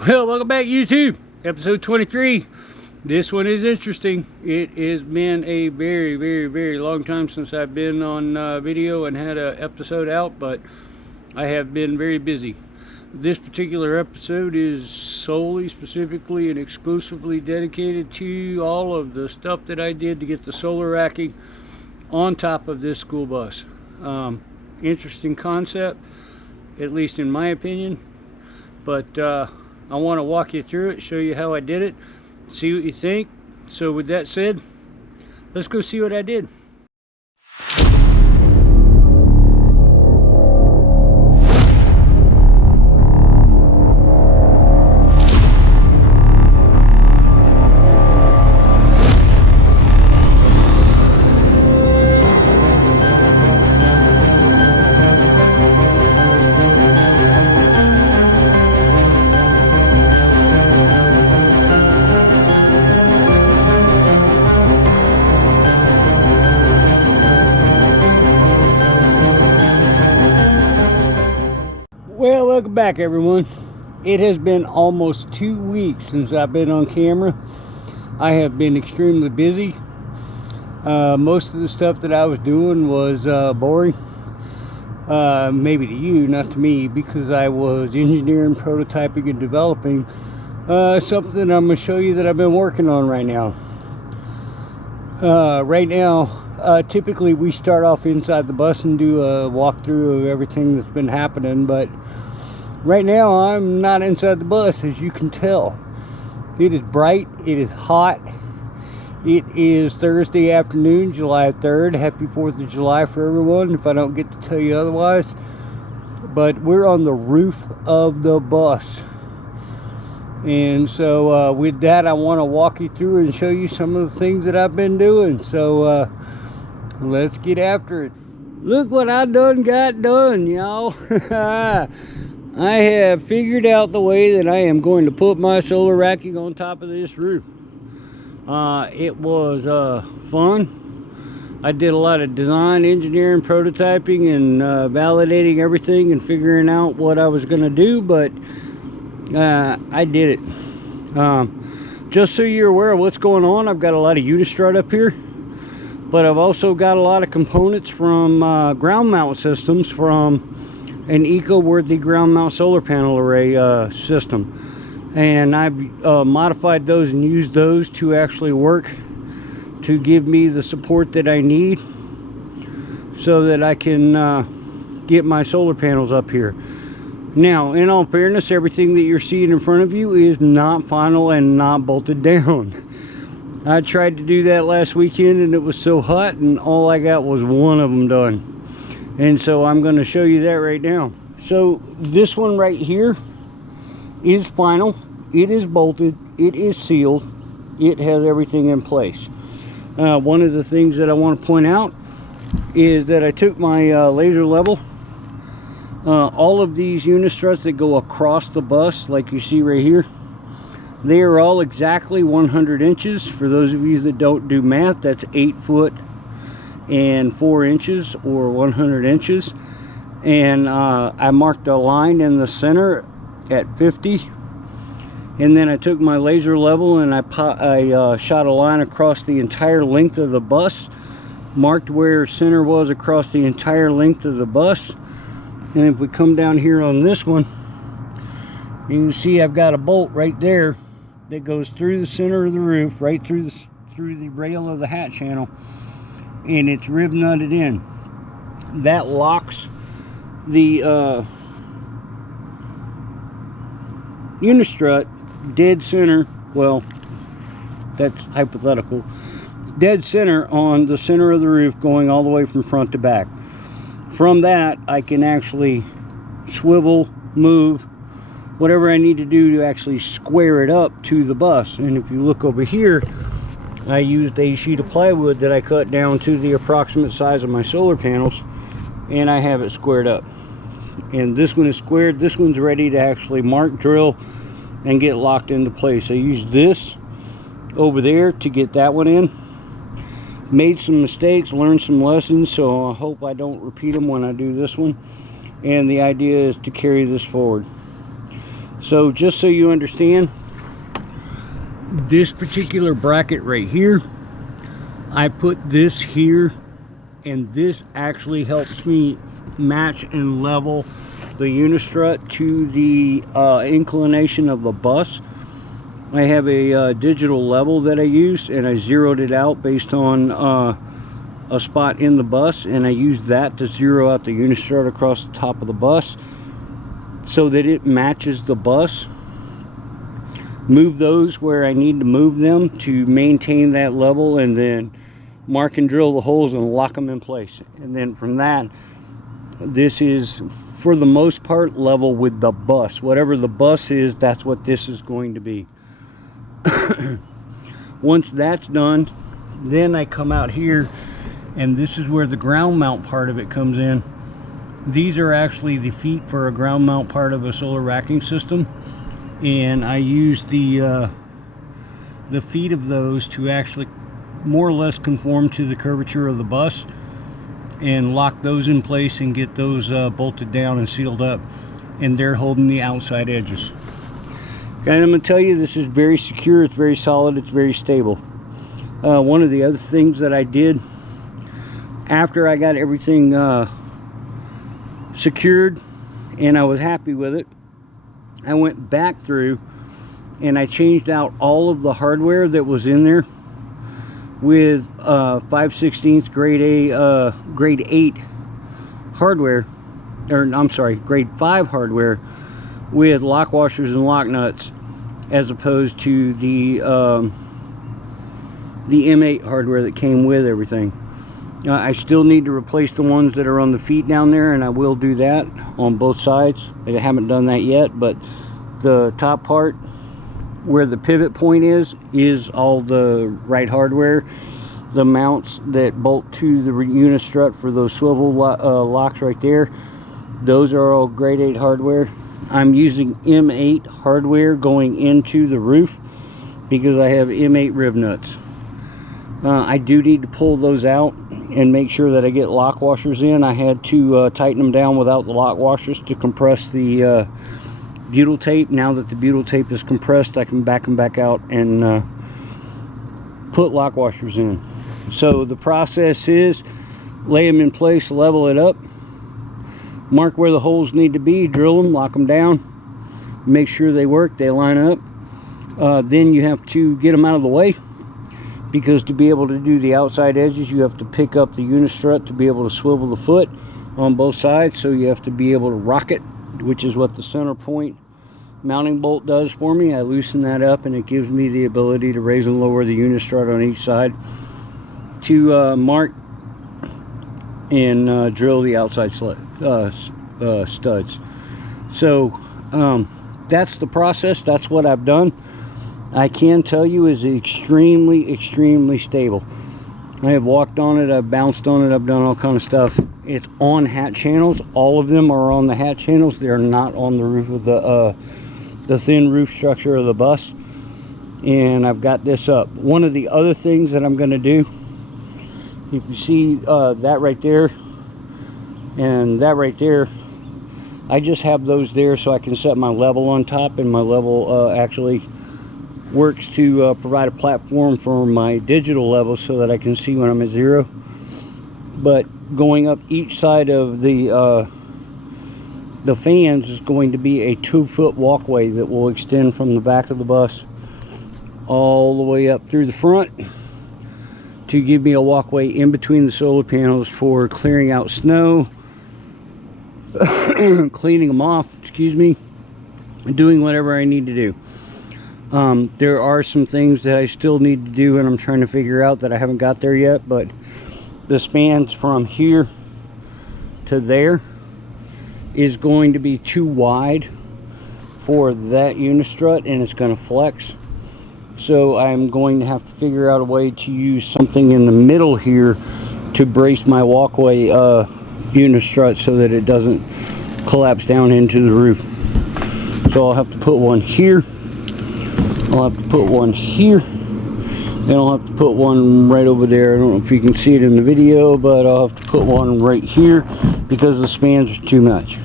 Well, welcome back, YouTube. Episode 23. This one is interesting. It has been a very long time since I've been on video and had an episode out, but I have been very busy. This particular episode is solely, specifically, and exclusively dedicated to all of the stuff that I did to get the solar racking on top of this school bus. Interesting concept, at least in my opinion, but I want to walk you through it, show you how I did it, see what you think. So with that said, let's go see what I did. Well, welcome back, everyone. It has been almost 2 weeks since I've been on camera. I have been extremely busy. Most of the stuff that I was doing was boring. Maybe to you, not to me, because I was engineering, prototyping, and developing something I'm going to show you that I've been working on right now. Typically we start off inside the bus and do a walkthrough of everything that's been happening, but right now I'm not inside the bus, as you can tell. It is bright, it is hot, it is Thursday afternoon, July 3rd. Happy 4th of July for everyone, if I don't get to tell you otherwise. But we're on the roof of the bus. And so with that, I want to walk you through and show you some of the things that I've been doing. So let's get after it. Look what I got done, y'all. I have figured out the way that I am going to put my solar racking on top of this roof. It was fun. I did a lot of design, engineering, prototyping, and validating everything and figuring out what I was going to do, but I did it. Just so you're aware of what's going on, I've got a lot of Unistrut up here, but I've also got a lot of components from ground mount systems from an eco-worthy ground mount solar panel array system, and I've modified those and used those to actually work to give me the support that I need so that I can get my solar panels up here. Now, in all fairness, everything that you're seeing in front of you is not final and not bolted down. I tried to do that last weekend and it was so hot, and all I got was one of them done. And so I'm going to show you that right now. So this one right here is final. It is bolted. It is sealed. It has everything in place. One of the things that I want to point out is that I took my laser level. All of these Unistruts that go across the bus, like you see right here, they are all exactly 100 inches. For those of you that don't do math, that's 8 foot and 4 inches, or 100 inches. And I marked a line in the center at 50, and then I took my laser level and I shot a line across the entire length of the bus, marked where center was across the entire length of the bus. And if we come down here on this one, you can see I've got a bolt right there that goes through the center of the roof, right through the rail of the hat channel, and it's rib nutted in. That locks the Unistrut dead center. Well, that's hypothetical. Dead center on the center of the roof, going all the way from front to back. From that, I can actually swivel, move, whatever I need to do to actually square it up to the bus. And if you look over here, I used a sheet of plywood that I cut down to the approximate size of my solar panels, and I have it squared up. And this one is squared. This one's ready to actually mark, drill, and get locked into place. I used this over there to get that one in. Made some mistakes, learned some lessons, so I hope I don't repeat them when I do this one. And the idea is to carry this forward. So just so you understand, this particular bracket right here, I put this here, and this actually helps me match and level the Unistrut to the inclination of the bus. I have a digital level that I use, and I zeroed it out based on a spot in the bus, and I used that to zero out the Unistrut across the top of the bus so that it matches the bus. Move those where I need to move them to maintain that level, and then mark and drill the holes and lock them in place. And then from that, this is for the most part level with the bus. Whatever the bus is, that's what this is going to be. Once that's done, then I come out here, and this is where the ground mount part of it comes in. These are actually the feet for a ground mount part of a solar racking system, and I use the feet of those to actually more or less conform to the curvature of the bus, and lock those in place and get those bolted down and sealed up, and they're holding the outside edges. And I'm going to tell you, this is very secure, it's very solid, it's very stable. One of the other things that I did after I got everything secured and I was happy with it, I went back through and I changed out all of the hardware that was in there with 5/16 grade 8 hardware, or I'm sorry, grade 5 hardware with lock washers and lock nuts, as opposed to the M8 hardware that came with everything. I still need to replace the ones that are on the feet down there, and I will do that on both sides. I haven't done that yet, but the top part where the pivot point is all the right hardware. The mounts that bolt to the Unistrut for those swivel locks right there, those are all grade 8 hardware. I'm using M8 hardware going into the roof because I have M8 rib nuts. I do need to pull those out and make sure that I get lock washers in. I had to tighten them down without the lock washers to compress the butyl tape. Now that the butyl tape is compressed, I can back them back out and put lock washers in. So the process is lay them in place, level it up, mark where the holes need to be, drill them, lock them down, make sure they work, they line up. Then you have to get them out of the way, because to be able to do the outside edges, you have to pick up the Unistrut to be able to swivel the foot on both sides. So you have to be able to rock it, which is what the center point mounting bolt does for me. I loosen that up, and it gives me the ability to raise and lower the Unistrut on each side to mark and drill the outside studs. So that's the process. That's what I've done. I can tell you is extremely stable. I have walked on it, I've bounced on it, I've done all kind of stuff. It's on hat channels. All of them are on the hat channels. They're not on the roof of the thin roof structure of the bus. And I've got this up. One of the other things that I'm going to do, if you see that right there and that right there, I just have those there so I can set my level on top, and my level actually works to provide a platform for my digital level so that I can see when I'm at 0. But going up each side of the fans is going to be a 2-foot walkway that will extend from the back of the bus all the way up through the front to give me a walkway in between the solar panels for clearing out snow, cleaning them off, excuse me, and doing whatever I need to do. There are some things that I still need to do, and I'm trying to figure out that I haven't got there yet, but the spans from here to there is going to be too wide for that Unistrut, and it's going to flex. So I'm going to have to figure out a way to use something in the middle here to brace my walkway Unistrut so that it doesn't collapse down into the roof. So I'll have to put one here, I'll have to put one here, and I'll have to put one right over there. I don't know if you can see it in the video, but I'll have to put one right here because the spans are too much.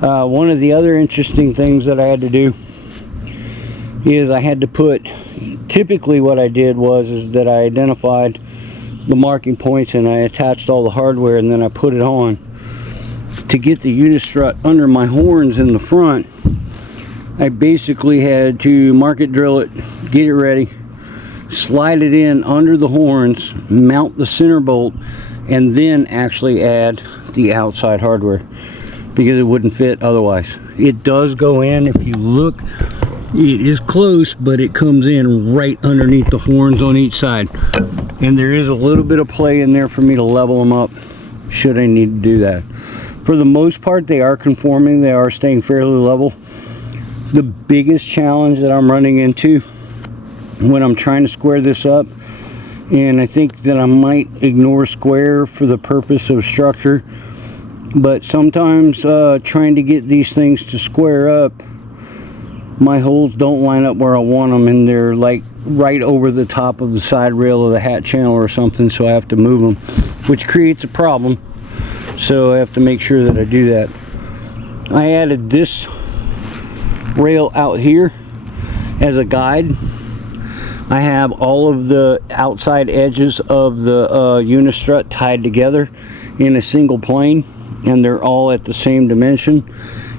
One of the other interesting things that I had to do is I had to put, typically what I did is that I identified the marking points and I attached all the hardware, and then I put it on. To get the Unistrut under my horns in the front, I basically had to market drill it, get it ready, slide it in under the horns, mount the center bolt, and then actually add the outside hardware, because it wouldn't fit otherwise. It does go in, if you look, it is close, but it comes in right underneath the horns on each side, and there is a little bit of play in there for me to level them up should I need to do that. For the most part, they are conforming, they are staying fairly level. The biggest challenge that I'm running into when I'm trying to square this up, and I think that I might ignore square for the purpose of structure, but sometimes trying to get these things to square up, my holes don't line up where I want them, and they're like right over the top of the side rail of the hat channel or something, so I have to move them, which creates a problem. So I have to make sure that I do that. I added this rail out here as a guide. I have all of the outside edges of the Unistrut tied together in a single plane, and they're all at the same dimension.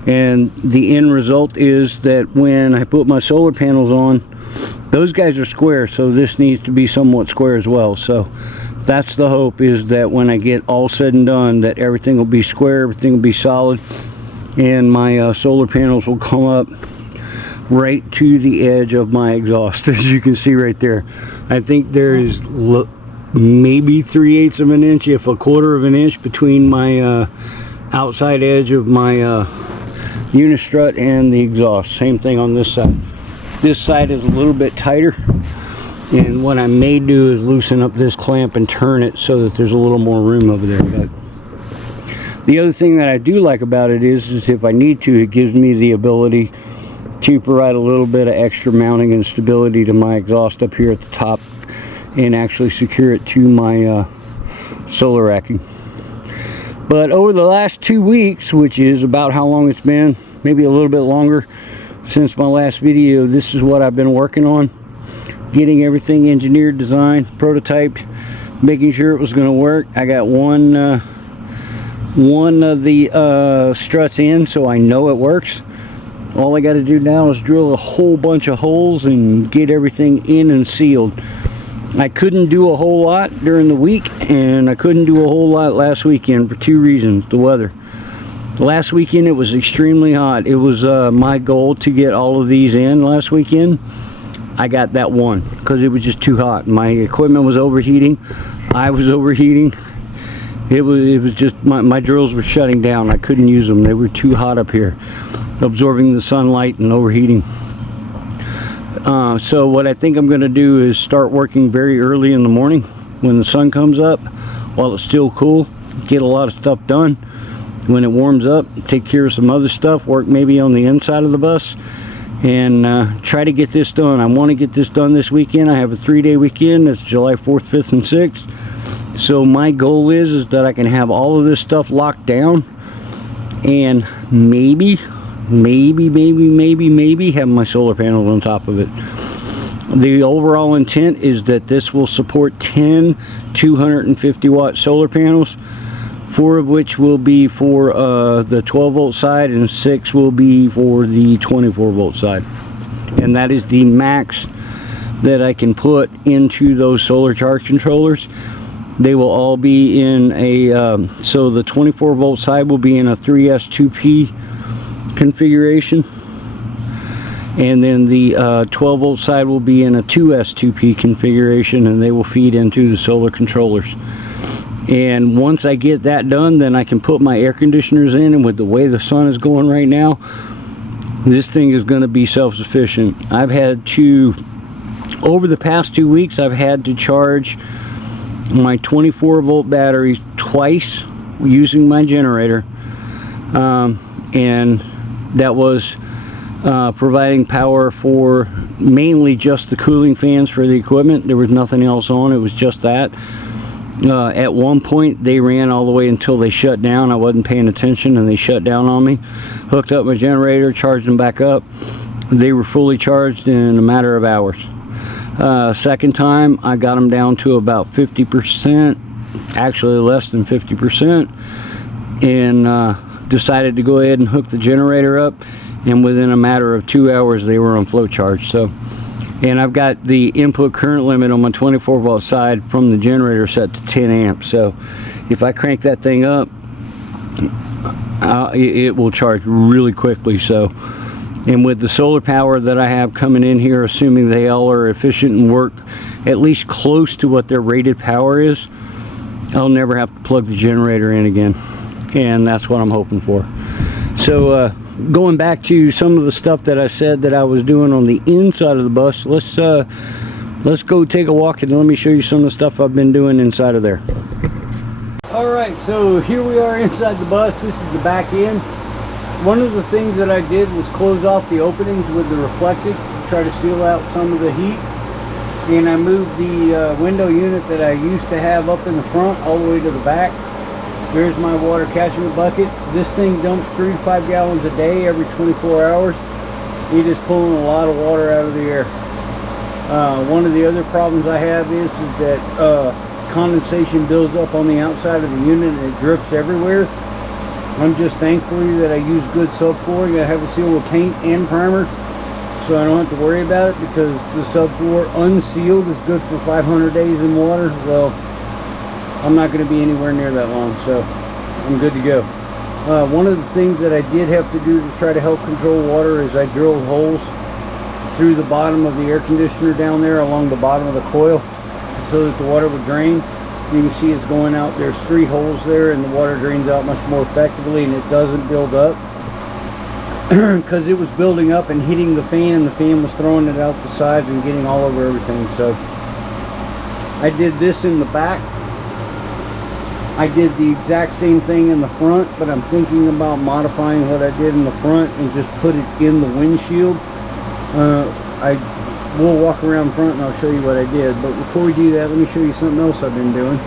And the end result is that when I put my solar panels on, those guys are square, so this needs to be somewhat square as well. So that's the hope, is that when I get all said and done, that everything will be square, everything will be solid, and my solar panels will come up right to the edge of my exhaust, as you can see right there. I think there is maybe 3/8 of an inch, if a 1/4 of an inch, between my outside edge of my Unistrut and the exhaust. Same thing on this side. This side is a little bit tighter, and what I may do is loosen up this clamp and turn it so that there's a little more room over there. But the other thing that I do like about it is if I need to, it gives me the ability to provide a little bit of extra mounting and stability to my exhaust up here at the top, and actually secure it to my solar racking. But over the last 2 weeks, which is about how long it's been, maybe a little bit longer since my last video, this is what I've been working on. Getting everything engineered, designed, prototyped, making sure it was going to work. I got one of the struts in, so I know it works. All I got to do now is drill a whole bunch of holes and get everything in and sealed. I couldn't do a whole lot during the week, and I couldn't do a whole lot last weekend for 2 reasons. The weather. Last weekend it was extremely hot. It was my goal to get all of these in last weekend. I got that one because it was just too hot. My equipment was overheating. I was overheating. It was just my drills were shutting down. I couldn't use them. They were too hot up here, absorbing the sunlight and overheating. So what I think I'm going to do is start working very early in the morning when the sun comes up, while it's still cool, get a lot of stuff done. When it warms up, take care of some other stuff, work maybe on the inside of the bus, and try to get this done. I want to get this done this weekend. I have a 3-day weekend. It's July 4th, 5th, and 6th. So my goal is that I can have all of this stuff locked down, and maybe have my solar panels on top of it. The overall intent is that this will support 10 250 watt solar panels, 4 of which will be for the 12 volt side, and 6 will be for the 24 volt side. And that is the max that I can put into those solar charge controllers. They will all be in a so the 24 volt side will be in a 3S2P configuration, and then the 12 volt side will be in a 2S2P configuration, and they will feed into the solar controllers. And once I get that done, then I can put my air conditioners in, and with the way the sun is going right now, this thing is going to be self-sufficient. I've had to, over the past 2 weeks, I've had to charge my 24 volt batteries twice using my generator, and that was providing power for mainly just the cooling fans for the equipment. There was nothing else on, it was just that. At one point they ran all the way until they shut down. I wasn't paying attention and they shut down on me. Hooked up my generator, charged them back up. They were fully charged in a matter of hours. Second time I got them down to about 50%, actually less than 50%, and decided to go ahead and hook the generator up, and within a matter of 2 hours they were on flow charge. So, and I've got the input current limit on my 24 volt side from the generator set to 10 amps. So if I crank that thing up, it will charge really quickly. So, and with the solar power that I have coming in here, assuming they all are efficient and work at least close to what their rated power is, I'll never have to plug the generator in again, and that's what I'm hoping for. So going back to some of the stuff that I said that I was doing on the inside of the bus, let's go take a walk and let me show you some of the stuff I've been doing inside of there. Alright, so here we are inside the bus. This is the back end. One of the things that I did was close off the openings with the reflective to try to seal out some of the heat. And I moved the window unit that I used to have up in the front all the way to the back. There's my water catchment bucket. This thing dumps 3 to 5 gallons a day every 24 hours. It is pulling a lot of water out of the air. One of the other problems I have is that condensation builds up on the outside of the unit and it drips everywhere. I'm just thankfully that I use good subflooring. I have it sealed with paint and primer, so I don't have to worry about it, because the subfloor unsealed is good for 500 days in water. Well, I'm not going to be anywhere near that long, so I'm good to go. One of the things that I did have to do to try to help control water is I drilled holes through the bottom of the air conditioner down there along the bottom of the coil so that the water would drain. You can see it's going out. There's 3 holes there, and the water drains out much more effectively, and it doesn't build up, because it was building up and hitting the fan, and the fan was throwing it out the sides and getting all over everything. So I did this in the back. I did the exact same thing in the front, but I'm thinking about modifying what I did in the front and just put it in the windshield. We'll walk around front and I'll show you what I did. But before we do that, let me show you something else I've been doing.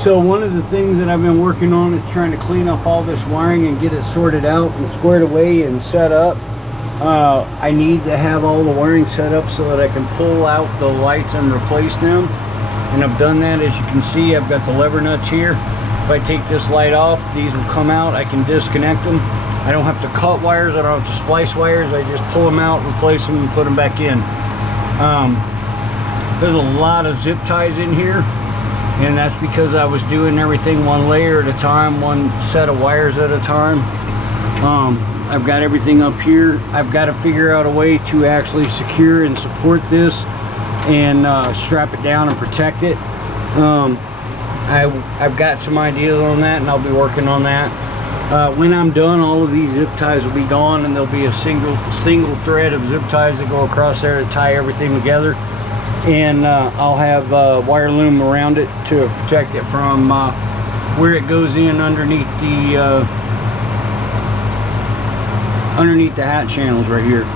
So one of the things that I've been working on is trying to clean up all this wiring and get it sorted out and squared away and set up. I need to have all the wiring set up so that I can pull out the lights and replace them. And I've done that. As you can see, I've got the lever nuts here. If I take this light off, these will come out. I can disconnect them. I don't have to cut wires, I don't have to splice wires, I just pull them out, replace them, and put them back in. There's a lot of zip ties in here, and that's because I was doing everything one layer at a time, one set of wires at a time. I've got everything up here. I've got to figure out a way to actually secure and support this and strap it down and protect it. I've got some ideas on that, and I'll be working on that. When I'm done, all of these zip ties will be gone, and there'll be a single thread of zip ties that go across there to tie everything together. And I'll have wire loom around it to protect it from where it goes in underneath the hat channels right here.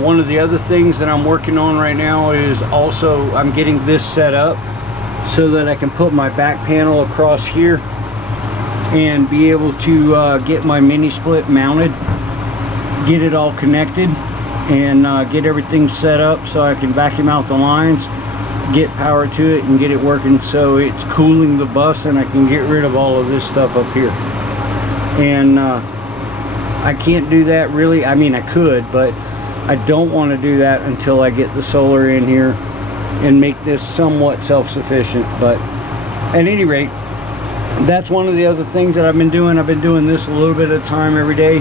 One of the other things that I'm working on right now is also I'm getting this set up so that I can put my back panel across here and be able to get my mini split mounted, get it all connected, and get everything set up so I can vacuum out the lines, get power to it, and get it working so it's cooling the bus, and I can get rid of all of this stuff up here. And I can't do that really. I mean, I could, but I don't want to do that until I get the solar in here and make this somewhat self-sufficient. But at any rate, that's one of the other things that I've been doing. I've been doing this a little bit at a time every day.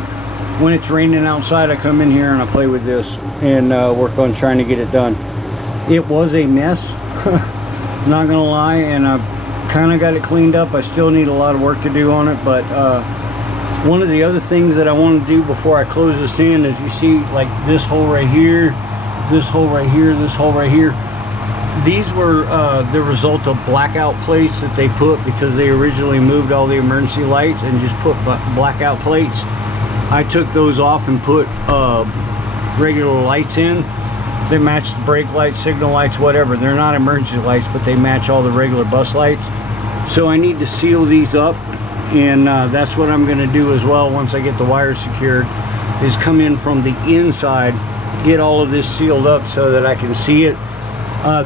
When it's raining outside, I come in here and I play with this and work on trying to get it done. It was a mess, not gonna lie, and I've kind of got it cleaned up. I still need a lot of work to do on it, but one of the other things that I want to do before I close this in is, you see, like this hole right here, this hole right here, this hole right here. These were the result of blackout plates that they put because they originally moved all the emergency lights and just put blackout plates. I took those off and put regular lights in, They match the brake lights, signal lights, whatever. They're not emergency lights, but they match all the regular bus lights. So I need to seal these up, and that's what I'm going to do as well once I get the wires secured, is come in from the inside, get all of this sealed up so that I can see it.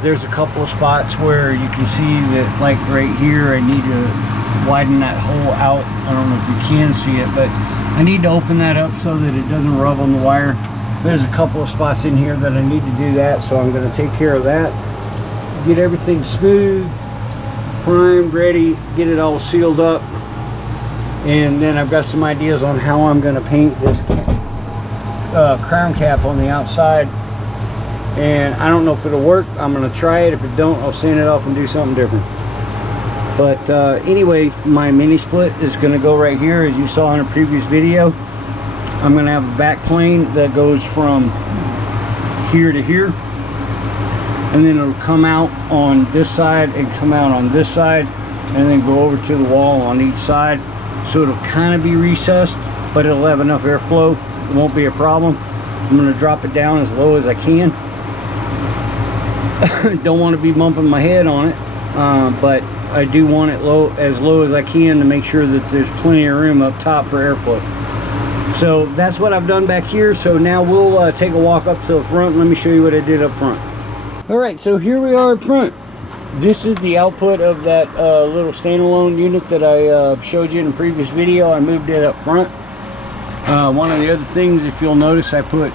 There's a couple of spots where you can see that, like right here, I need to widen that hole out. I don't know if you can see it, but I need to open that up so that it doesn't rub on the wire. There's a couple of spots in here that I need to do that, so I'm going to take care of that. Get everything smooth, primed, ready, get it all sealed up. And then I've got some ideas on how I'm going to paint this crown cap on the outside. And I don't know if it'll work. I'm going to try it. If it don't, I'll sand it off and do something different. But anyway, my mini split is going to go right here, as you saw in a previous video. I'm going to have a back plane that goes from here to here, and then it'll come out on this side and come out on this side, and then go over to the wall on each side. So it'll kind of be recessed, but it'll have enough airflow. It won't be a problem. I'm going to drop it down as low as I can. Don't want to be bumping my head on it, but I do want it as low as I can to make sure that there's plenty of room up top for airflow. So that's what I've done back here. So now we'll take a walk up to the front. Let me show you what I did up front. All right, so here we are up front. This is the output of that little standalone unit that I showed you in a previous video. I moved it up front. One of the other things, if you'll notice, I put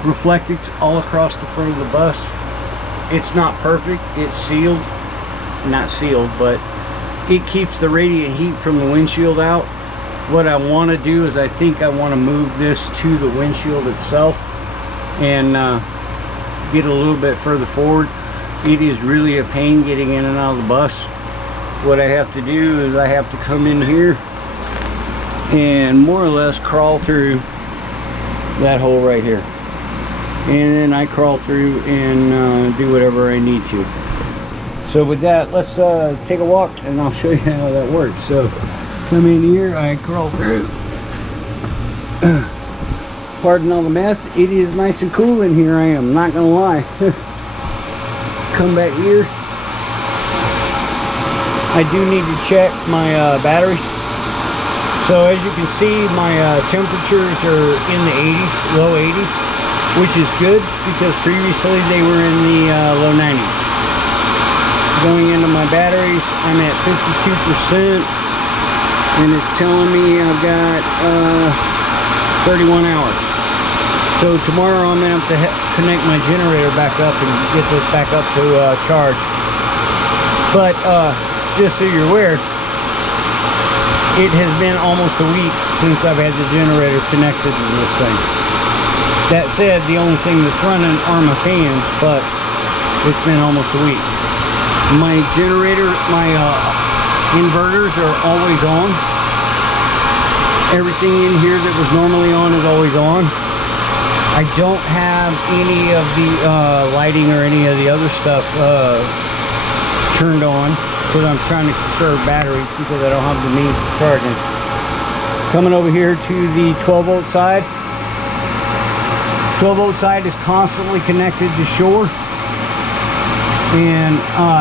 reflectix all across the front of the bus. It's not perfect. It's sealed. Not sealed, but it keeps the radiant heat from the windshield out. What I want to do is I think I want to move this to the windshield itself and get a little bit further forward. It is really a pain getting in and out of the bus. What I have to do is I have to come in here and more or less crawl through that hole right here, and then I crawl through and do whatever I need to. So with that, let's take a walk and I'll show you how that works. So come in here, I crawl through. Pardon all the mess. It is nice and cool in here, I am not gonna lie. Come back here. I do need to check my batteries. So as you can see, my temperatures are in the 80s, low 80s, which is good because previously they were in the low 90s. Going into my batteries, I'm at 52%. And it's telling me I've got 31 hours. So tomorrow I'm going to have to connect my generator back up and get this back up to charge. But just so you're aware, it has been almost a week since I've had the generator connected to this thing. That said, the only thing that's running are my fans, but it's been almost a week. My generator, my inverters are always on. Everything in here that was normally on is always on. I don't have any of the lighting or any of the other stuff turned on because I'm trying to conserve batteries because I don't have the means of charging. Coming over here to the 12-volt side. 12-volt side is constantly connected to shore. And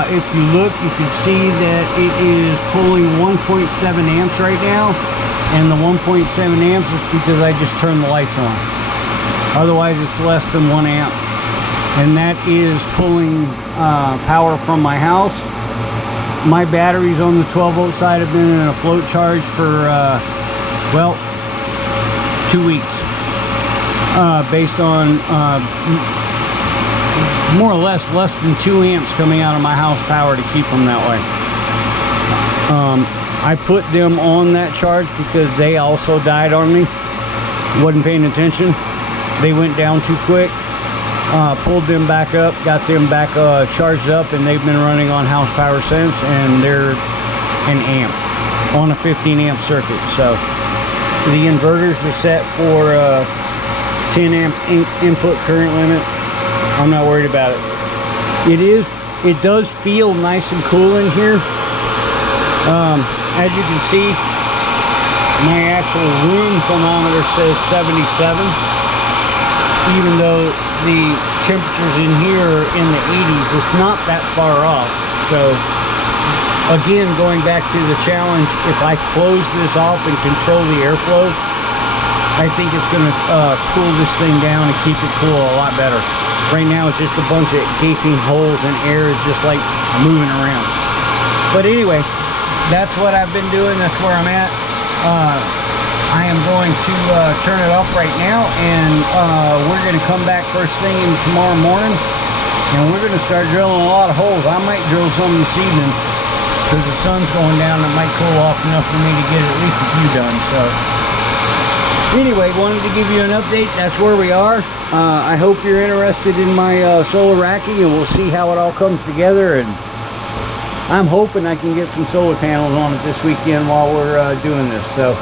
if you look, you can see that it is pulling 1.7 amps right now. And the 1.7 amps is because I just turned the lights on. Otherwise, it's less than 1 amp. And that is pulling power from my house. My batteries on the 12-volt side have been in a float charge for, well, 2 weeks. Based on more or less than 2 amps coming out of my house power to keep them that way. I put them on that charge because they also died on me. Wasn't paying attention. They went down too quick. Pulled them back up, got them back charged up, and they've been running on house power since, and they're an amp on a 15 amp circuit. So the inverters are set for 10 amp input current limit. I'm not worried about it. It does feel nice and cool in here. As you can see, my actual room thermometer says 77, even though the temperatures in here are in the 80s. It's not that far off. So again, going back to the challenge, if I close this off and control the airflow, I think it's going to cool this thing down and keep it cool a lot better. Right now it's just a bunch of gaping holes and air is just like moving around. But anyway, that's what I've been doing. That's where I'm at. I am going to turn it off right now, and we're going to come back first thing in tomorrow morning, and we're going to start drilling a lot of holes. I might drill some this evening because the sun's going down. It might cool off enough for me to get at least a few done. So anyway, wanted to give you an update. That's where we are. I hope you're interested in my solar racking, and we'll see how it all comes together. And I'm hoping I can get some solar panels on it this weekend while we're doing this. So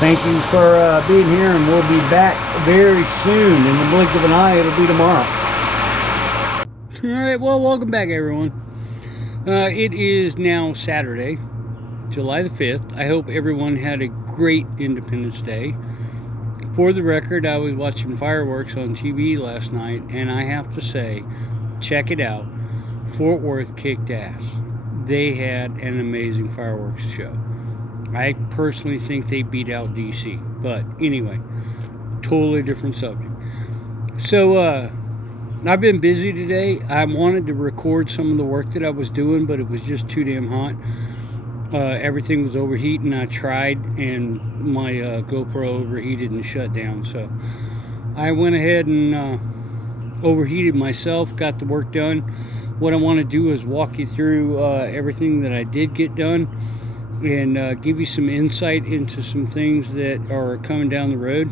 thank you for being here, and we'll be back very soon. In the blink of an eye, it'll be tomorrow. Alright, well, welcome back, everyone. It is now Saturday, July the 5th. I hope everyone had a great Independence Day. For the record, I was watching fireworks on TV last night, and I have to say, check it out. Fort Worth kicked ass. They had an amazing fireworks show. I personally think they beat out DC, but anyway, totally different subject. So I've been busy today. I wanted to record some of the work that I was doing, but it was just too damn hot. Everything was overheating. I tried, and my GoPro overheated and shut down. So I went ahead and overheated myself, got the work done. What I want to do is walk you through everything that I did get done, and give you some insight into some things that are coming down the road,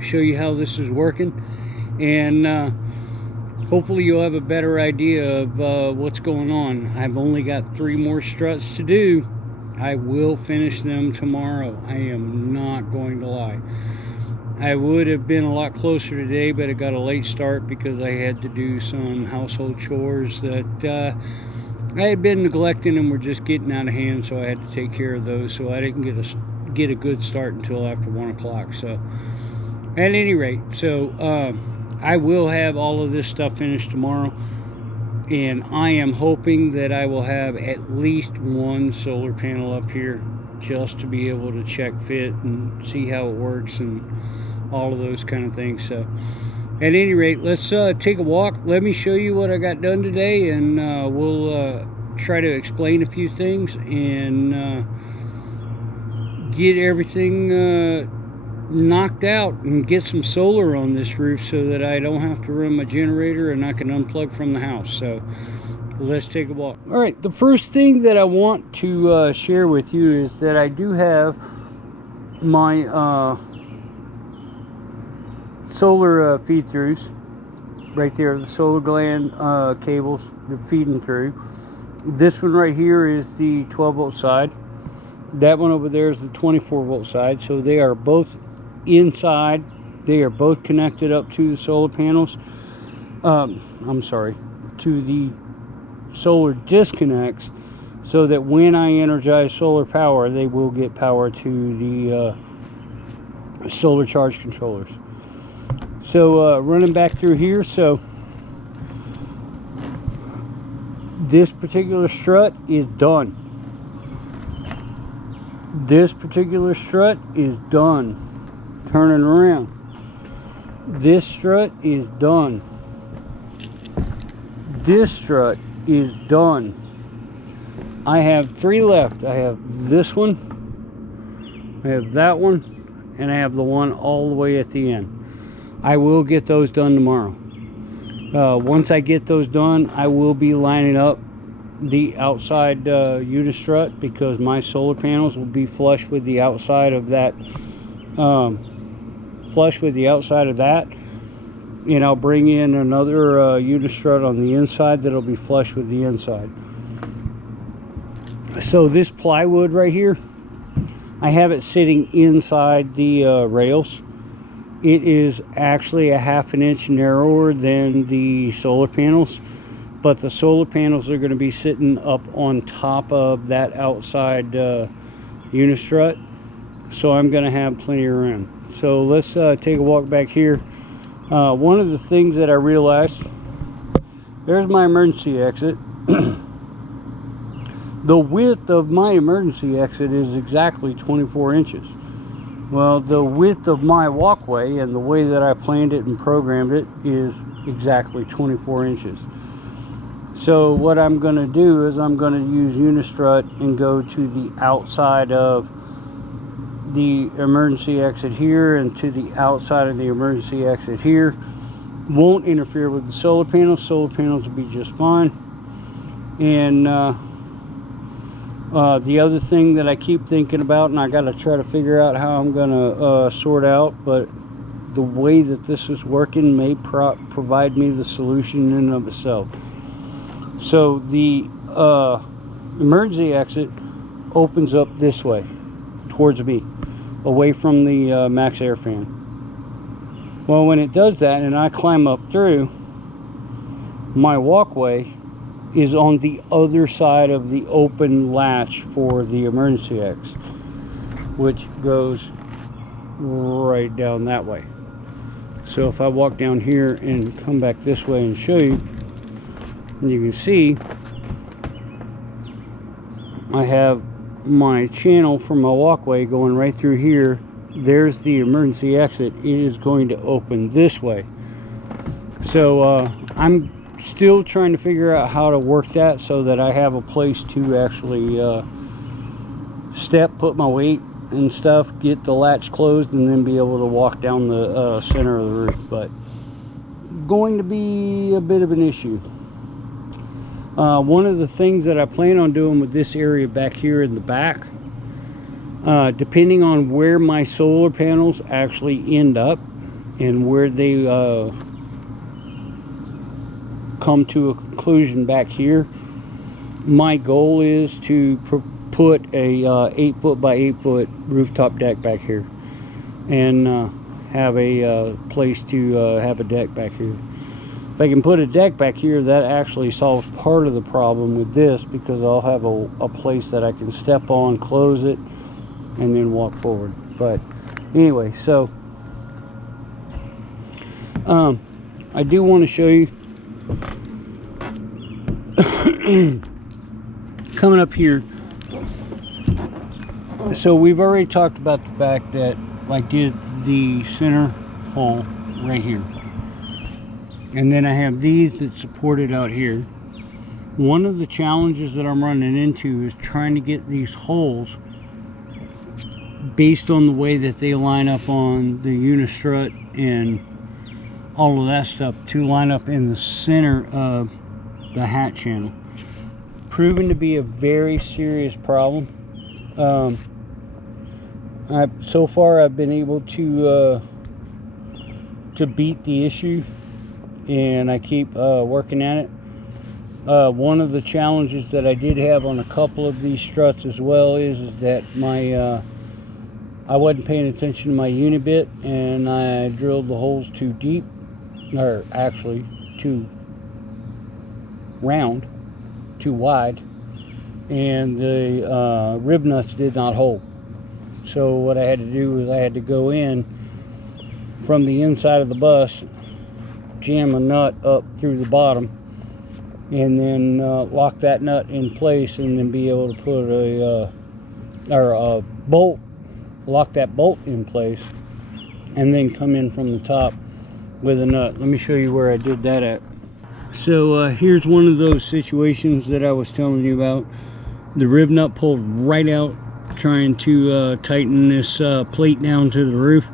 show you how this is working, and hopefully you'll have a better idea of what's going on. I've only got 3 more struts to do. I will finish them tomorrow. I am not going to lie. I would have been a lot closer today, but I got a late start because I had to do some household chores that I had been neglecting and were just getting out of hand, so I had to take care of those. So I didn't get a good start until after 1 o'clock. So at any rate, so I will have all of this stuff finished tomorrow, and I am hoping that I will have at least 1 solar panel up here just to be able to check fit and see how it works and all of those kind of things. So at any rate, let's take a walk. Let me show you what I got done today, and we'll try to explain a few things and get everything knocked out and get some solar on this roof so that I don't have to run my generator and I can unplug from the house. So let's take a walk. All right, the first thing that I want to share with you is that I do have my solar feed-throughs right there, the solar gland cables that feeding through. This one right here is the 12-volt side. That one over there is the 24-volt side. So they are both inside. They are both connected up to the solar panels. I'm sorry, to the solar disconnects, so that when I energize solar power, they will get power to the solar charge controllers. So running back through here, so this particular strut is done. This particular strut is done. Turning around, this strut is done. This strut is done. I have 3 left. I have this one, I have that one, and I have the one all the way at the end. I will get those done tomorrow. Once I get those done, I will be lining up the outside Unistrut, because my solar panels will be flush with the outside of that. And I'll bring in another Unistrut on the inside that'll be flush with the inside. So this plywood right here, I have it sitting inside the rails. It is actually a 1/2 inch narrower than the solar panels, but the solar panels are going to be sitting up on top of that outside Unistrut, so I'm going to have plenty of room. So let's take a walk back here. One of the things that I realized, there's my emergency exit. The width of my emergency exit is exactly 24 inches. Well, the width of my walkway and the way that I planned it and programmed it is exactly 24 inches. So what I'm going to do is I'm going to use Unistrut and go to the outside of the emergency exit here and to the outside of the emergency exit here. Won't interfere with the solar panels. Solar panels will be just fine. And the other thing that I keep thinking about, and I got to try to figure out how I'm going to sort out, but the way that this is working may provide me the solution in and of itself. So the emergency exit opens up this way towards me, away from the max air fan. Well, when it does that and I climb up through, my walkway is on the other side of the open latch for the emergency exit, which goes right down that way. So if I walk down here and come back this way and show you, and you can see I have my channel for my walkway going right through here. There's the emergency exit. It is going to open this way. So I'm still trying to figure out how to work that so that I have a place to actually step, put my weight and stuff, get the latch closed, and then be able to walk down the center of the roof. But going to be a bit of an issue. One of the things that I plan on doing with this area back here in the back, depending on where my solar panels actually end up and where they come to a conclusion back here, my goal is to put a 8-foot by 8-foot rooftop deck back here and have a place to have a deck back here. If I can put a deck back here, that actually solves part of the problem with this, because I'll have a place that I can step on, close it, and then walk forward. But anyway, so I do want to show you coming up here. So we've already talked about the fact that I did the center hole right here, and then I have these that support it out here. One of the challenges that I'm running into is trying to get these holes, based on the way that they line up on the Unistrut and all of that stuff, to line up in the center of the hat channel. Proven to be a very serious problem. So far I've been able to beat the issue, and I keep working at it. One of the challenges that I did have on a couple of these struts as well is that my I wasn't paying attention to my unibit, and I drilled the holes too deep, or actually too round, too wide, and the rib nuts did not hold. So what I had to do was I had to go in from the inside of the bus, jam a nut up through the bottom, and then lock that nut in place, and then be able to put a bolt, lock that bolt in place, and then come in from the top with a nut. Let me show you where I did that at. So here's one of those situations that I was telling you about. The rib nut pulled right out, trying to tighten this plate down to the roof.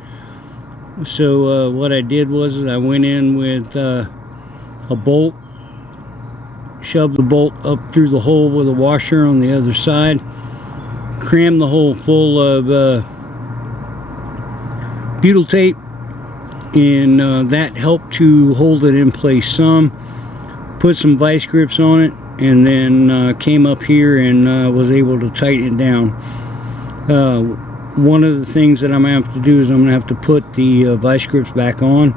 So what I did was I went in with a bolt, shoved the bolt up through the hole with a washer on the other side, crammed the hole full of butyl tape, and that helped to hold it in place some. Put some vice grips on it, and then came up here and was able to tighten it down. One of the things that I'm going to have to do is I'm going to have to put the vice grips back on,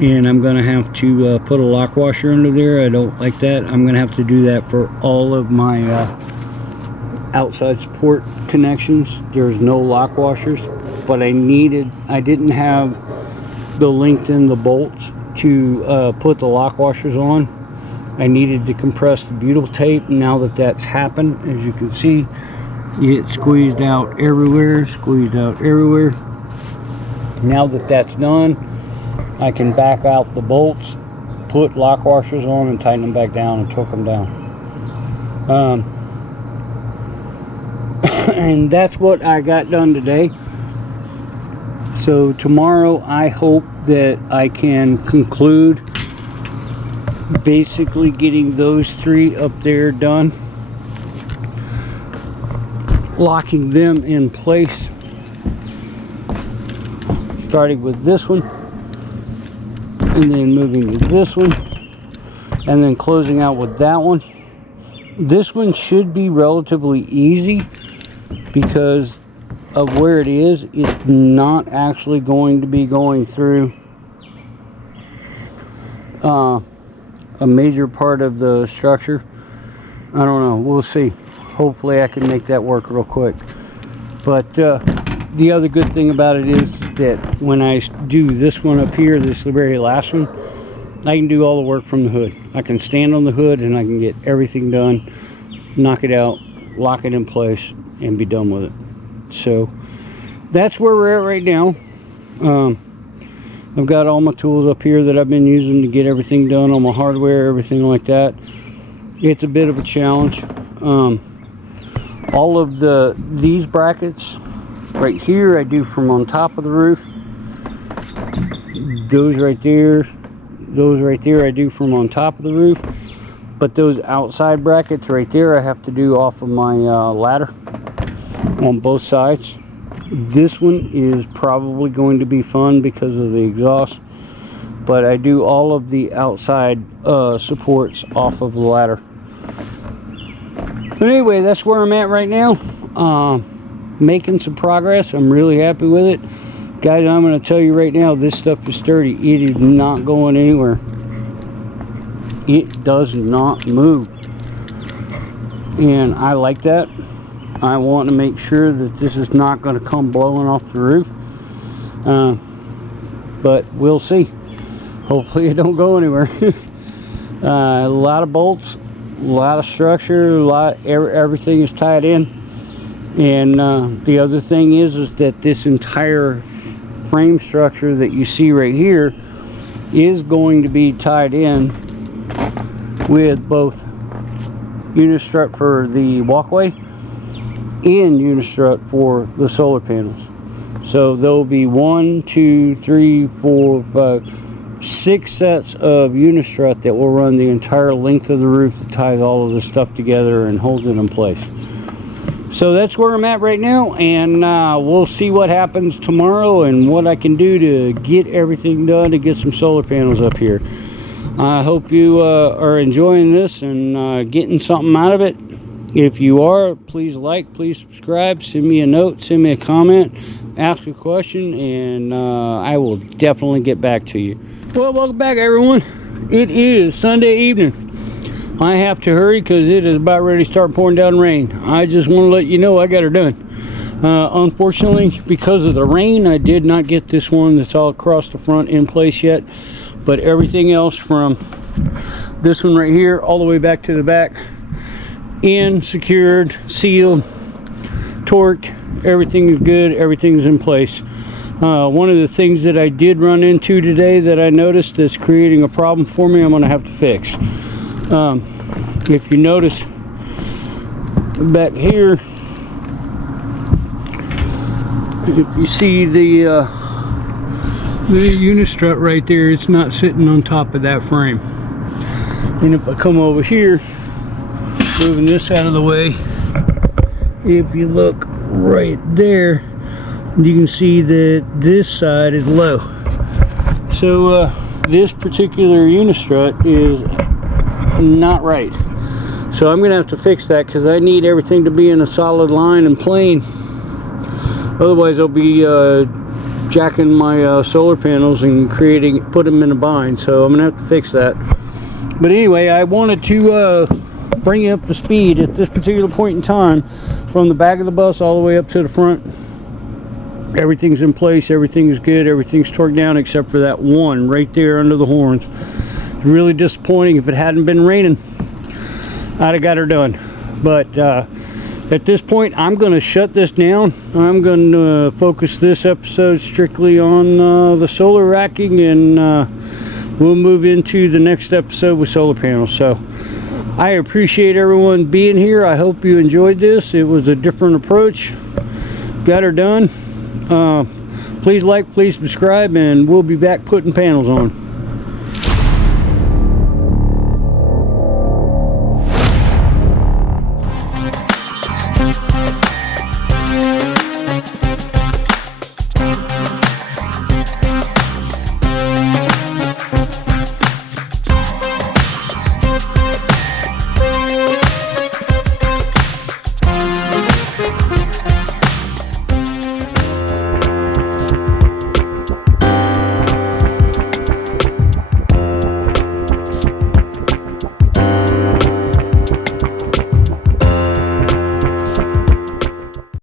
and I'm going to have to put a lock washer under there. I don't like that. I'm going to have to do that for all of my outside support connections. There's no lock washers, but I didn't have the length in the bolts to put the lock washers on. I needed to compress the butyl tape. Now that that's happened, as you can see, it squeezed out everywhere, Now that that's done, I can back out the bolts, put lock washers on, and tighten them back down and torque them down. And that's what I got done today. So tomorrow I hope that I can conclude basically getting those 3 up there done, locking them in place, starting with this one and then moving to this one and then closing out with that one. This one should be relatively easy because of where it is. It's not actually going to be going through a major part of the structure. I don't know, we'll see. Hopefully I can make that work real quick. But the other good thing about it is that when I do this one up here, this very last one, I can do all the work from the hood. I can stand on the hood and I can get everything done, knock it out, lock it in place, and be done with it. So that's where we're at right now. I've got all my tools up here that I've been using to get everything done, all my hardware, everything like that. It's a bit of a challenge. All of these brackets right here I do from on top of the roof. Those right there I do from on top of the roof. But those outside brackets right there I have to do off of my ladder on both sides. This one is probably going to be fun because of the exhaust, but I do all of the outside supports off of the ladder. But anyway, that's where I'm at right now. Making some progress. I'm really happy with it. Guys, I'm going to tell you right now, this stuff is sturdy. It is not going anywhere. It does not move. And I like that. I want to make sure that this is not going to come blowing off the roof. But we'll see. Hopefully it don't go anywhere. A lot of bolts, a lot of structure, everything is tied in. And the other thing is that this entire frame structure that you see right here is going to be tied in with both Unistrut for the walkway and Unistrut for the solar panels. So there'll be 1, 2, 3, 4, 5, 6 sets of Unistrut that will run the entire length of the roof that ties all of this stuff together and holds it in place. So that's where I'm at right now, and we'll see what happens tomorrow and what I can do to get everything done to get some solar panels up here. I hope you are enjoying this and getting something out of it. If you are, please like, please subscribe, send me a note, send me a comment, ask a question, and I will definitely get back to you. Well, welcome back everyone. It is Sunday evening. I have to hurry because it is about ready to start pouring down rain. I just want to let you know I got her done. Unfortunately, because of the rain, I did not get this one that's all across the front in place yet. But everything else from this one right here all the way back to the back, in, secured, sealed, torqued, everything is good, everything's in place. One of the things that I did run into today that I noticed that's creating a problem for me, I'm going to have to fix. If you notice back here, if you see the Unistrut right there, it's not sitting on top of that frame. And if I come over here, moving this out of the way, if you look right there, you can see that this side is low. So this particular Unistrut is not right. So I'm gonna have to fix that because I need everything to be in a solid line and plane. Otherwise I'll be jacking my solar panels and put them in a bind. So I'm gonna have to fix that. But anyway, I wanted to bring you up to speed at this particular point in time, from the back of the bus all the way up to the front. Everything's in place, everything's good, everything's torqued down except for that one right there under the horns. Really disappointing. If it hadn't been raining, I'd have got her done. But at this point, I'm going to shut this down. I'm going to focus this episode strictly on the solar racking, and we'll move into the next episode with solar panels. So I appreciate everyone being here. I hope you enjoyed this. It was a different approach. Got her done. Please like, please subscribe, and we'll be back putting panels on.